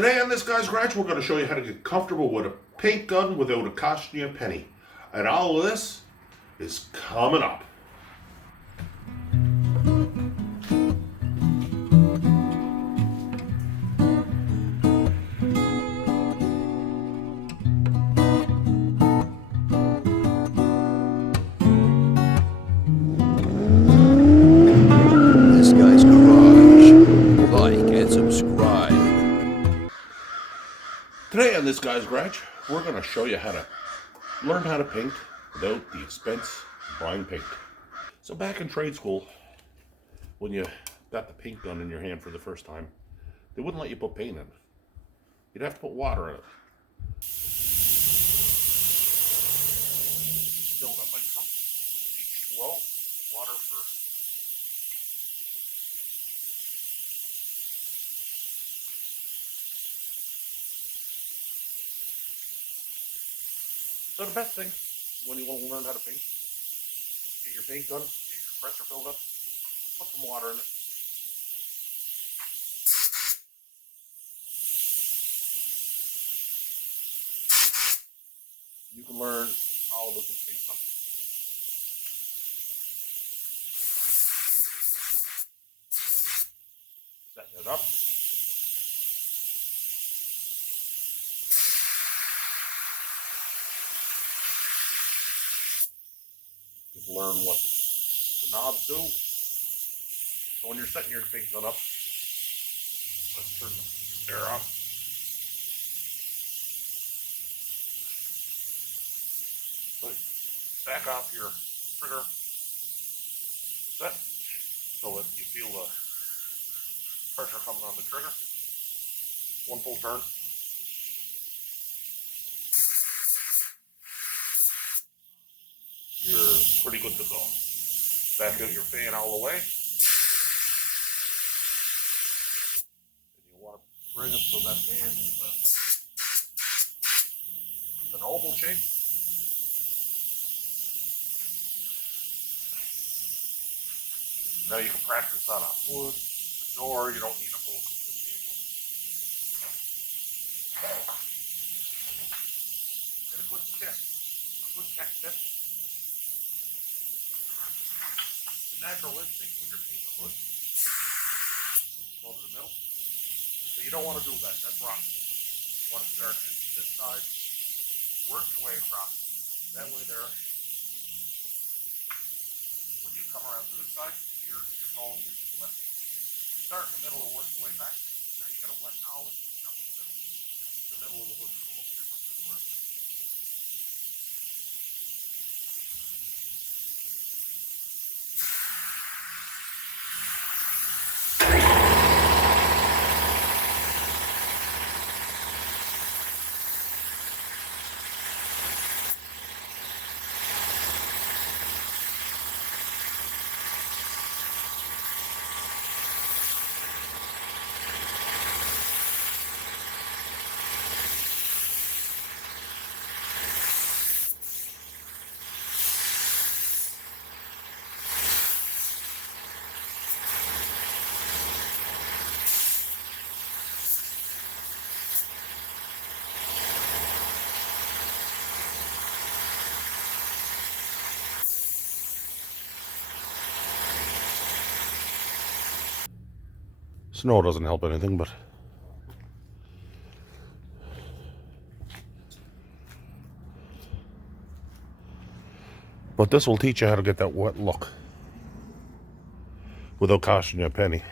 Today on this guy's garage, we're going to show you how to get comfortable with a paint gun without it costing you a penny. And all of this is coming up. This guy's garage. Like and subscribe. Today on this guy's garage, we're going to show you how to learn how to paint without the expense of buying paint. So back in trade school, when you got the paint gun in your hand for the first time, they wouldn't let you put paint in it. You'd have to put water in it. Filled up my cup with some H2O, water for So the best thing when you want to learn how to paint, get your paint gun, get your compressor filled up, put some water in it. You can learn all of the paint gun. Setting it up. You learn what the knobs do. So when you're setting your paint gun up, let's turn the air off. So back off your trigger set so that you feel the pressure coming on the trigger. One full turn. You're pretty good to go. Back out your fan all the way. And you want to bring it so that fan is an oval shape. Now you can practice on a hood, a door. You don't need a whole complete vehicle. And a good tip tip. The natural instinct when you're painting a hood is to go to the middle. But you don't want to do that. That's wrong. You want to start at this side, work your way across. That way there, when you come around to this side, you're going wet. If you start in the middle and work your way back, now you got to wet all this clean up in the middle. And the middle of the hood is going to look different than the rest of the hood. Snow doesn't help anything, but this will teach you how to get that wet look without costing you a penny.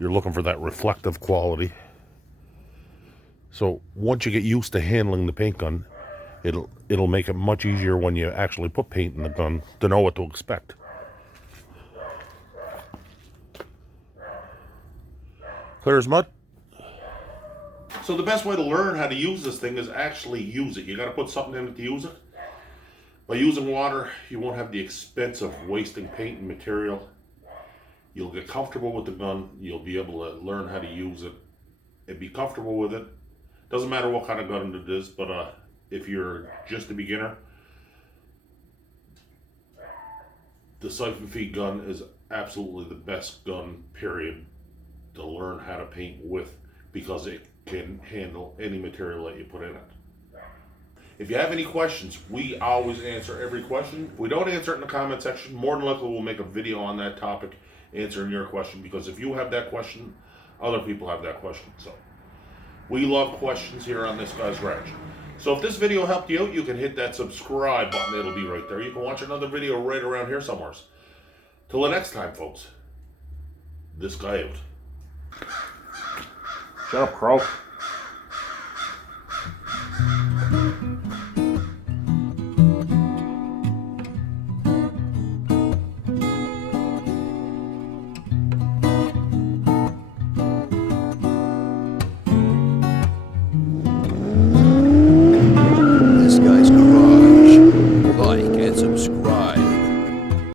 You're looking for that reflective quality. So once you get used to handling the paint gun, it'll make it much easier when you actually put paint in the gun to know what to expect. Clear as mud. So the best way to learn how to use this thing is actually use it. You got to put something in it to use it. By using water, you won't have the expense of wasting paint and material. You'll get comfortable with the gun. You'll be able to learn how to use it and be comfortable with it. Doesn't matter what kind of gun it is, but if you're just a beginner, the siphon feed gun is absolutely the best gun, period, to learn how to paint with, because it can handle any material that you put in it. If you have any questions, we always answer every question. If we don't answer it in the comment section, more than likely we'll make a video on that topic answering your question, because if you have that question, other people have that question. So we love questions here on This Guy's Ranch. So if this video helped you out, you can hit that subscribe button. It'll be right there. You can watch another video right around here somewhere. Till the next time, folks, this guy out. Shut up, Crow.